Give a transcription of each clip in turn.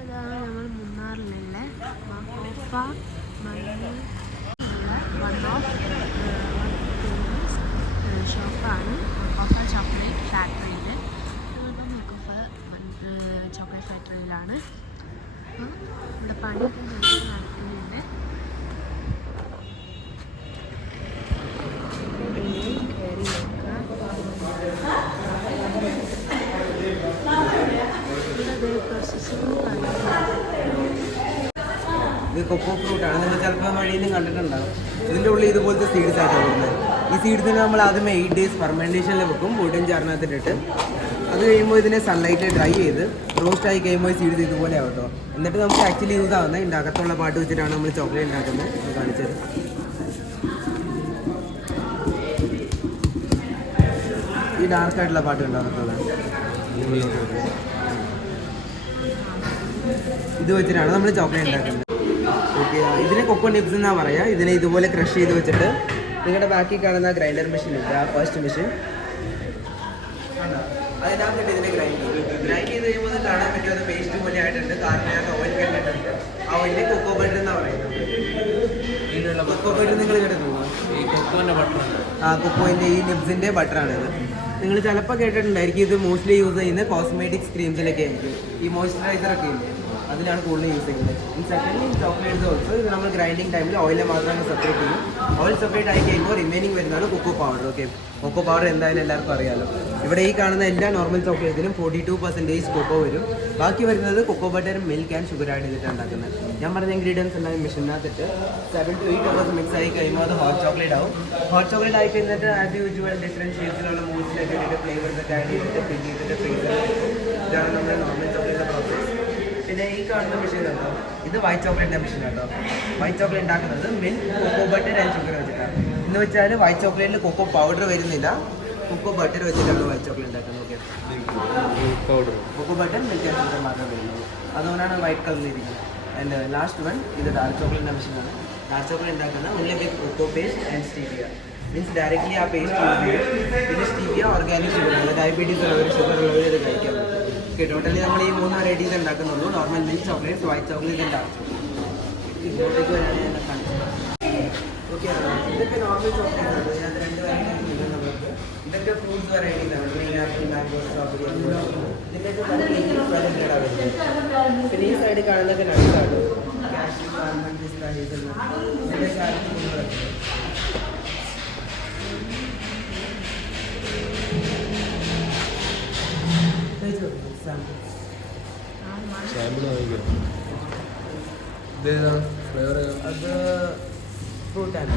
നമ്മൾ മൂന്നാറിലുള്ള മഹോപ്പ മഞ്ഞ് one of famous ഷോപ്പാണ് മഹോപ്പ ചോക്ലേറ്റ് ഫാക്ടറിയിൽ. നമ്മളിപ്പോൾ മഹോപ്പ ചോക്ലേറ്റ് ഫാക്ടറിയിലാണ്. അപ്പോൾ ഇവിടെ പണിയൊക്കെ നടക്കുന്നുണ്ട്. കയറി നോക്കാം. ഇത് കൊക്കോ ഫ്രൂട്ടാണ്. നിങ്ങൾ ചിലപ്പോൾ വഴിയിൽ കണ്ടിട്ടുണ്ടാകും. ഇതിൻ്റെ ഉള്ളിൽ ഇതുപോലത്തെ സീഡ്സ് ആയിട്ടാണ് വരുന്നത്. ഈ സീഡ്സിന് നമ്മൾ ആദ്യമേ 8 days ഫെർമെൻറ്റേഷനിൽ വെക്കും, വുഡൻ ജാറിനകത്തിട്ടിട്ട്. അത് കഴിയുമ്പോൾ ഇതിനെ സൺലൈറ്റിൽ ഡ്രൈ ചെയ്ത് റോസ്റ്റ് ആയി കഴിയുമ്പോൾ സീഡ്സ് ഇതുപോലെ ആവട്ടോ. എന്നിട്ട് നമുക്ക് ആക്ച്വലി യൂസ് ആവുന്നത് ഇതിൻ്റെ അകത്തുള്ള പാട്ട് വെച്ചിട്ടാണ് നമ്മൾ ചോക്ലേറ്റ് ഉണ്ടാക്കുന്നത്. കാണിച്ചത് ഈ ഡാർക്കായിട്ടുള്ള പാട്ട് ഉണ്ടാകുന്നത് ഇത് വെച്ചിട്ടാണ് നമ്മൾ ചോക്ലേറ്റ് ഉണ്ടാക്കുന്നത്. ഓക്കെ, ഇതിനെ കൊക്കോ നിബ്സ് എന്നാണ് പറയുക. ഇതിനെ ഇതുപോലെ ക്രഷ് ചെയ്ത് വെച്ചിട്ട് നിങ്ങളുടെ ബാക്കി കാണുന്ന ഗ്രൈൻഡർ മെഷീൻ ഉണ്ട്, ആ ഫസ്റ്റ് മെഷീൻ, അതിനകത്തിട്ട് ഇതിനെ ഗ്രൈൻഡ് ചെയ്ത് കഴിയുമ്പോൾ അത് കാണാൻ പറ്റും. അത് പേസ്റ്റ് പോലെ ആയിട്ടുണ്ട്. കാറിനകത്ത് ഓയിൽ കണ്ടിട്ടുണ്ട്. ആ ഓയിലിനെ കൊക്കോ ബട്ടർ എന്നാണ് പറയുന്നത്. കൊക്കോ ബട്ടർ നിങ്ങൾ കേട്ടിട്ടുണ്ടോ? ഈ കൊക്കോൻ്റെ ബട്ടർ. ആ കൊക്കോൻ്റെ ഈ നിബ്സിൻ്റെ ബട്ടറാണിത്. നിങ്ങൾ ചിലപ്പോൾ കേട്ടിട്ടുണ്ടായിരിക്കും. ഇത് മോസ്റ്റ്ലി യൂസ് ചെയ്യുന്നത് കോസ്മെറ്റിക്സ് ക്രീംസിലൊക്കെ ആയിരിക്കും. ഈ മോയ്സ്ചറൈസറൊക്കെ ഇല്ലേ, അതിലാണ് കൂടുതൽ യൂസ് ചെയ്യുന്നത്. In second in chocolates also ഇത് നമ്മൾ ഗ്രൈൻഡിങ് ടൈമിൽ ഓയിലെ മാത്രമാണ് സെപ്പറേറ്റ് ചെയ്യും. ഓയിൽ സെപ്പറേറ്റ് ആയി കഴിയുമ്പോൾ റിമൈനിങ് വരുന്നതാണ് cocoa powder. Okay, cocoa powder എന്തായാലും എല്ലാവർക്കും അറിയാമല്ലോ. ഇവിടെ ഈ കാണുന്ന എല്ലാ നോർമൽ ചോക്ലേറ്റിലും 42% കൊക്കോ വരും. ബാക്കി വരുന്നത് cocoa butter, milk and sugar add ചെയ്തിട്ട് ഉണ്ടാക്കുന്നത്. ഞാൻ പറഞ്ഞ ഇൻഗ്രീഡിയൻസ് എല്ലാം മെഷീനകത്തിട്ട് 7 to 8 hours മിക്സ് ആയി കഴിയുമ്പോൾ അത് ഹോട്ട് ചോക്ലേറ്റ് ആവും. ഹോട്ട് ചോക്ലേറ്റ് ആയി കഴിഞ്ഞിട്ട് ആസ് യൂഷ്വൽ ഡിഫറെൻറ്റ് ഷേപ്സിലുള്ള മൂസിലൊക്കെ ഇട്ടിട്ട് ഫ്ലേവേഴ്സ് ഒക്കെ ആഡ് ചെയ്തിട്ട് ഫിൽ ചെയ്തിട്ട് ഫ്രീസർ. ഇതാണ് നമ്മുടെ നോർമൽ ചോക്ലേറ്റിൻ്റെ പ്രോസസ്. പിന്നെ ഈ കാണുന്ന മെഷീൻ കേട്ടോ, ഇത് വൈറ്റ് ചോക്ലേറ്റിൻ്റെ മെഷീൻ കേട്ടോ. വൈറ്റ് ചോക്ലേറ്റ് ഉണ്ടാക്കുന്നത് milk, cocoa butter and sugar വെച്ചിട്ടാണ്. എന്ന് വെച്ചാൽ വൈറ്റ് ചോക്ലേറ്റിൽ കൊക്കോ പൗഡർ വരുന്നില്ല, കൊക്കോ ബട്ടർ വെച്ചിട്ടാണ് വൈറ്റ് ചോക്ലേറ്റ് ഉണ്ടാക്കുന്നത്. Okay, cocoa butter, milk and sugar മാത്രമേ വരുന്നുള്ളൂ. അതുകൊണ്ടാണ് വൈറ്റ് കളറിലിരിക്കുന്നത്. ആൻഡ് ലാസ്റ്റ് വൺ ഇത് ഡാർക്ക് ചോക്ലേറ്റിൻ്റെ മെഷീനാണ്. ഡാർക്ക് ചോക്ലേറ്റ് ഉണ്ടാക്കുന്നത് only with cocoa paste and stevia. Means directly ആ പേസ്റ്റ് യൂസ് ചെയ്യും. പിന്നെ സ്റ്റീവിയ ഓർഗാനിക് ഷുഗർ, ഡയബറ്റീസ് ഉള്ളവർ, ഷുഗർ ഉള്ളവർ ഇത് കഴിക്കാൻ പറ്റും. ഓക്കെ, ടോട്ടലി നമ്മൾ ഈ 3 വെറൈറ്റീസ് ഉണ്ടാക്കുന്നുള്ളൂ. Normal milk chocolates, white chocolate and dark chocolate. ഇങ്ങോട്ടേക്ക് വരാനാണ് ഞാൻ കാണിച്ചത്. ഓക്കെ, ഇതൊക്കെ നോർമൽ ചോക്ലേറ്റ് ആണ്. ഞാൻ 2 വെറൈറ്റീസ് ഉണ്ട് നമുക്ക്. ഇതൊക്കെ ഫ്രൂട്ട്സ് വെറൈറ്റീസ് ആണ്. Green apple, mango, strawberry. ഇതിൻ്റെയൊക്കെ പല വെറൈറ്റികളാണ് വരുന്നത്. പിന്നെ ഈ സൈഡിൽ കാണുന്നതൊക്കെ നട്സാണ്. കാഷ്യൂ, ആൽമണ്ട്, പിസ്ത, ഹേസൽനട്ട്. ഇതിൻ്റെ സാധനം അത് ഫ്രൂട്ടാണ്.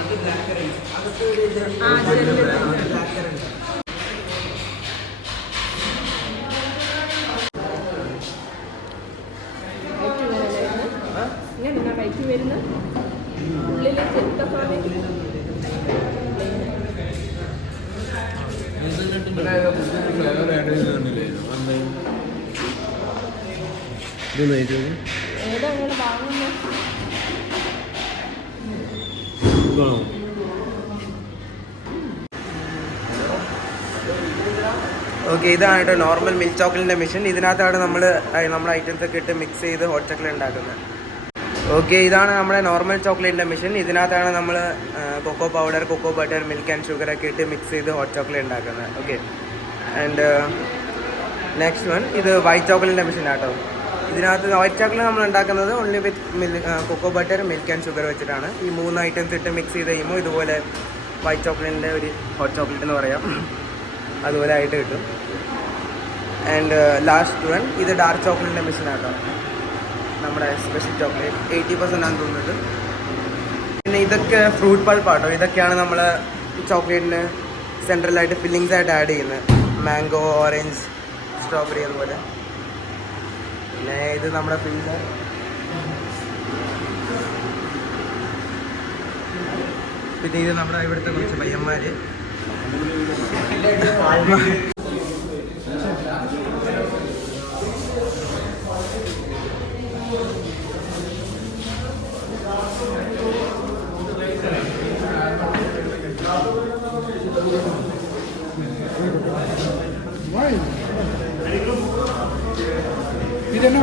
അത് ബ്ലാക്ക് കറന്റ്. അതൊക്കെ ബ്ലാക്ക് കറന്റ്. വൈറ്റ് വരുന്ന ഉള്ളിലേക്ക് ഏതാ നിങ്ങൾ വാങ്ങുന്നത്? ഓക്കെ, ഇതാണ് കേട്ടോ നോർമൽ മിൽക്ക് ചോക്ലേറ്റിൻ്റെ മെഷീൻ. ഇതിനകത്താണ് നമ്മുടെ ഐറ്റംസ് ഒക്കെ ഇട്ട് മിക്സ് ചെയ്ത് ഹോട്ട് ചോക്ലേറ്റ് ഉണ്ടാക്കുന്നത്. ഓക്കെ, ഇതാണ് നമ്മുടെ നോർമൽ ചോക്ലേറ്റിൻ്റെ മെഷീൻ. ഇതിനകത്താണ് നമ്മൾ cocoa powder, cocoa butter, milk and sugar ഒക്കെ ഇട്ട് മിക്സ് ചെയ്ത് ഹോട്ട് ചോക്ലേറ്റ് ഉണ്ടാക്കുന്നത്. ഓക്കെ, ആൻഡ് നെക്സ്റ്റ് വൺ ഇത് വൈറ്റ് ചോക്ലേറ്റിൻ്റെ മെഷീൻ ആട്ടോ. ഇതിനകത്ത് വൈറ്റ് ചോക്ലേറ്റ് നമ്മൾ ഉണ്ടാക്കുന്നത് only with cocoa butter, milk and sugar വെച്ചിട്ടാണ്. ഈ 3 ഐറ്റംസ് ഇട്ട് മിക്സ് ചെയ്ത് കഴിയുമ്പോൾ ഇതുപോലെ വൈറ്റ് ചോക്ലേറ്റിൻ്റെ ഒരു ഹോട്ട് ചോക്ലേറ്റ് എന്ന് പറയാം, അതുപോലെ ആയിട്ട് കിട്ടും. ആൻഡ് ലാസ്റ്റ് വൺ ഇത് ഡാർക്ക് ചോക്ലേറ്റിൻ്റെ മെഷീൻ ആട്ടോ. നമ്മുടെ സ്പെഷ്യൽ ചോക്ലേറ്റ് 80% ആണ് തോന്നുന്നത്. പിന്നെ ഇതൊക്കെ ഫ്രൂട്ട് പൾപ്പാട്ടോ. ഇതൊക്കെയാണ് നമ്മൾ ചോക്ലേറ്റിന് സെൻട്രലായിട്ട് ഫില്ലിങ്സ് ആയിട്ട് ആഡ് ചെയ്യുന്നത്. മാംഗോ, ഓറഞ്ച്, സ്ട്രോബെറി അതുപോലെ. പിന്നെ ഇത് നമ്മുടെ ഫ്രീസർ. പിന്നെ ഇത് നമ്മുടെ ഇവിടുത്തെ കുറച്ച് പയ്യന്മാർ. ഇതെന്നെ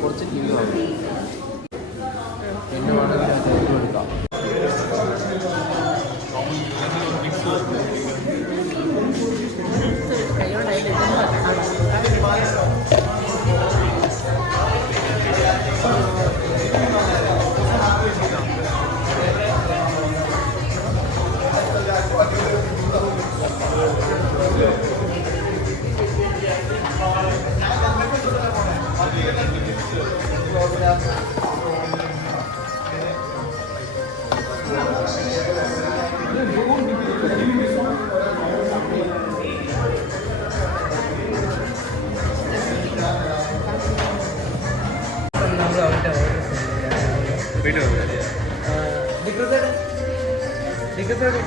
കുറച്ച് കിലോ ആണ് പിന്നെ വേണമെങ്കിൽ അത് എടുക്കാം. നമ്മൾ അവരുടെ ഡിഗ്രത്തോടെ